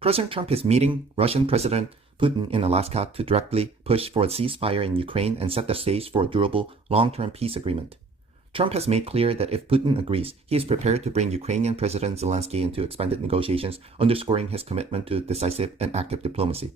President Trump is meeting Russian President Putin in Alaska to directly push for a ceasefire in Ukraine and set the stage for a durable, long-term peace agreement. Trump has made clear that if Putin agrees, he is prepared to bring Ukrainian President Zelensky into expanded negotiations, underscoring his commitment to decisive and active diplomacy.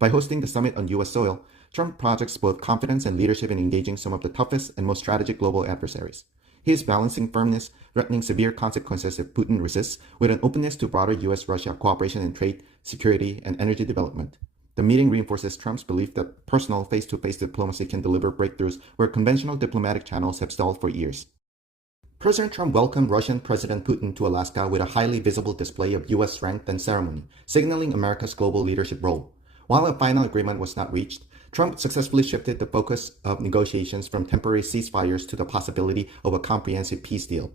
By hosting the summit on U.S. soil, Trump projects both confidence and leadership in engaging some of the toughest and most strategic global adversaries. He is balancing firmness, threatening severe consequences if Putin resists, with an openness to broader U.S.-Russia cooperation in trade, security, and energy development. The meeting reinforces Trump's belief that personal face-to-face diplomacy can deliver breakthroughs where conventional diplomatic channels have stalled for years. President Trump welcomed Russian President Putin to Alaska with a highly visible display of U.S. strength and ceremony, signaling America's global leadership role. While a final agreement was not reached, Trump successfully shifted the focus of negotiations from temporary ceasefires to the possibility of a comprehensive peace deal.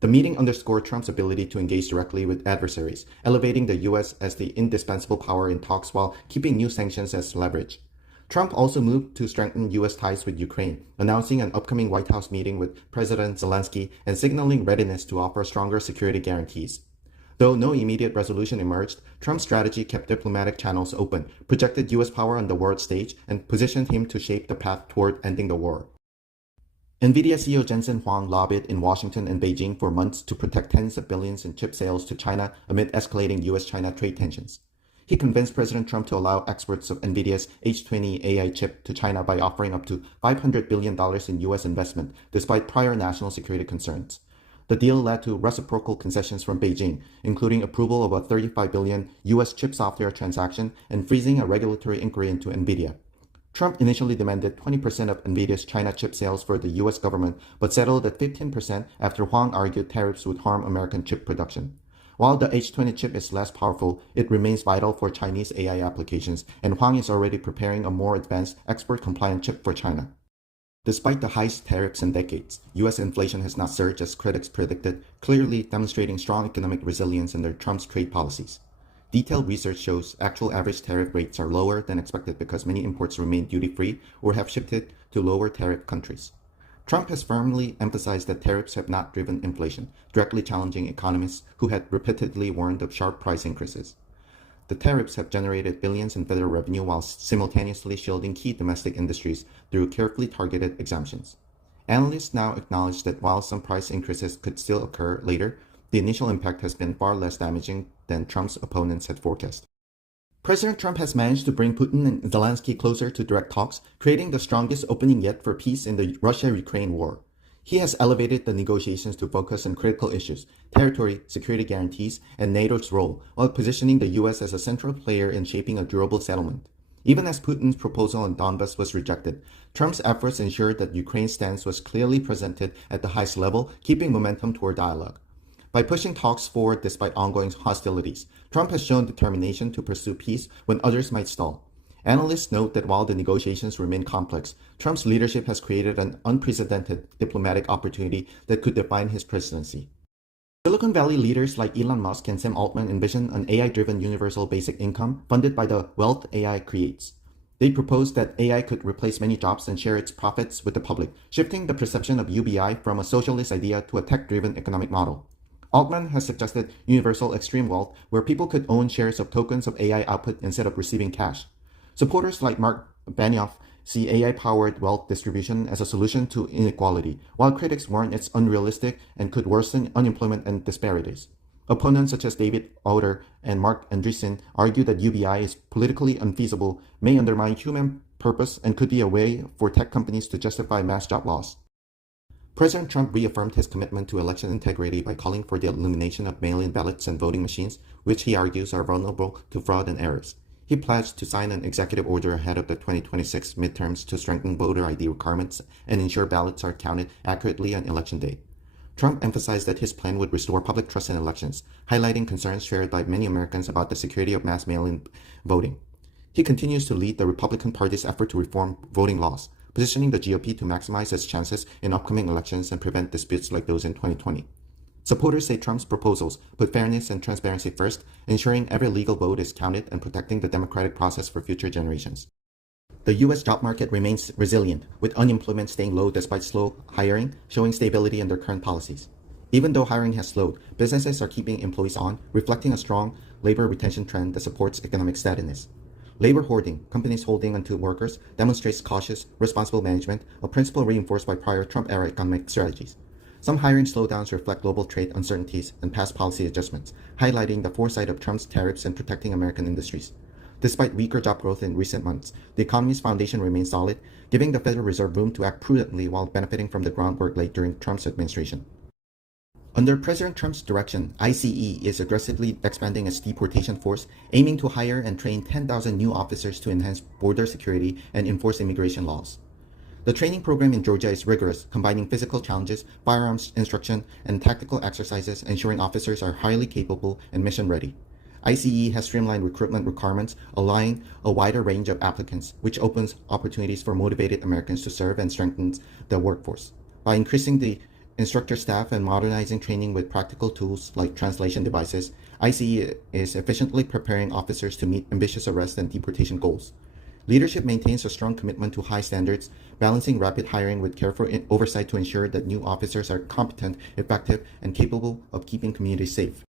The meeting underscored Trump's ability to engage directly with adversaries, elevating the U.S. as the indispensable power in talks while keeping new sanctions as leverage. Trump also moved to strengthen U.S. ties with Ukraine, announcing an upcoming White House meeting with President Zelensky and signaling readiness to offer stronger security guarantees. Though no immediate resolution emerged, Trump's strategy kept diplomatic channels open, projected U.S. power on the world stage, and positioned him to shape the path toward ending the war. NVIDIA CEO Jensen Huang lobbied in Washington and Beijing for months to protect tens of billions in chip sales to China amid escalating U.S.-China trade tensions. He convinced President Trump to allow exports of NVIDIA's H20 AI chip to China by offering up to $500 billion in U.S. investment, despite prior national security concerns. The deal led to reciprocal concessions from Beijing, including approval of a $35 billion U.S. chip software transaction and freezing a regulatory inquiry into NVIDIA. Trump initially demanded 20% of NVIDIA's China chip sales for the U.S. government, but settled at 15% after Huang argued tariffs would harm American chip production. While the H20 chip is less powerful, it remains vital for Chinese AI applications, and Huang is already preparing a more advanced, export-compliant chip for China. Despite the highest tariffs in decades, U.S. inflation has not surged as critics predicted, clearly demonstrating strong economic resilience under Trump's trade policies. Detailed research shows actual average tariff rates are lower than expected because many imports remain duty-free or have shifted to lower tariff countries. Trump has firmly emphasized that tariffs have not driven inflation, directly challenging economists who had repeatedly warned of sharp price increases. The tariffs have generated billions in federal revenue while simultaneously shielding key domestic industries through carefully targeted exemptions. Analysts now acknowledge that while some price increases could still occur later, the initial impact has been far less damaging than Trump's opponents had forecast. President Trump has managed to bring Putin and Zelensky closer to direct talks, creating the strongest opening yet for peace in the Russia-Ukraine war. He has elevated the negotiations to focus on critical issues, territory, security guarantees, and NATO's role, while positioning the U.S. as a central player in shaping a durable settlement. Even as Putin's proposal on Donbas was rejected, Trump's efforts ensured that Ukraine's stance was clearly presented at the highest level, keeping momentum toward dialogue. By pushing talks forward despite ongoing hostilities, Trump has shown determination to pursue peace when others might stall. Analysts note that while the negotiations remain complex, Trump's leadership has created an unprecedented diplomatic opportunity that could define his presidency. Silicon Valley leaders like Elon Musk and Sam Altman envision an AI-driven universal basic income funded by the wealth AI creates. They propose that AI could replace many jobs and share its profits with the public, shifting the perception of UBI from a socialist idea to a tech-driven economic model. Altman has suggested universal extreme wealth where people could own shares of tokens of AI output instead of receiving cash. Supporters like Mark Benioff see AI-powered wealth distribution as a solution to inequality, while critics warn it's unrealistic and could worsen unemployment and disparities. Opponents such as David Autor and Mark Andreessen argue that UBI is politically unfeasible, may undermine human purpose, and could be a way for tech companies to justify mass job loss. President Trump reaffirmed his commitment to election integrity by calling for the elimination of mail-in ballots and voting machines, which he argues are vulnerable to fraud and errors. He pledged to sign an executive order ahead of the 2026 midterms to strengthen voter ID requirements and ensure ballots are counted accurately on election day. Trump emphasized that his plan would restore public trust in elections, highlighting concerns shared by many Americans about the security of mass mail-in voting. He continues to lead the Republican Party's effort to reform voting laws, positioning the GOP to maximize its chances in upcoming elections and prevent disputes like those in 2020. Supporters say Trump's proposals put fairness and transparency first, ensuring every legal vote is counted and protecting the democratic process for future generations. The U.S. job market remains resilient, with unemployment staying low despite slow hiring, showing stability under current policies. Even though hiring has slowed, businesses are keeping employees on, reflecting a strong labor retention trend that supports economic steadiness. Labor hoarding, companies holding onto workers, demonstrates cautious, responsible management, a principle reinforced by prior Trump-era economic strategies. Some hiring slowdowns reflect global trade uncertainties and past policy adjustments, highlighting the foresight of Trump's tariffs and protecting American industries. Despite weaker job growth in recent months, the economy's foundation remains solid, giving the Federal Reserve room to act prudently while benefiting from the groundwork laid during Trump's administration. Under President Trump's direction, ICE is aggressively expanding its deportation force, aiming to hire and train 10,000 new officers to enhance border security and enforce immigration laws. The training program in Georgia is rigorous, combining physical challenges, firearms instruction, and tactical exercises, ensuring officers are highly capable and mission-ready. ICE has streamlined recruitment requirements, allowing a wider range of applicants, which opens opportunities for motivated Americans to serve and strengthens the workforce. By increasing the instructor staff and modernizing training with practical tools like translation devices, ICE is efficiently preparing officers to meet ambitious arrest and deportation goals. Leadership maintains a strong commitment to high standards, balancing rapid hiring with careful oversight to ensure that new officers are competent, effective, and capable of keeping communities safe.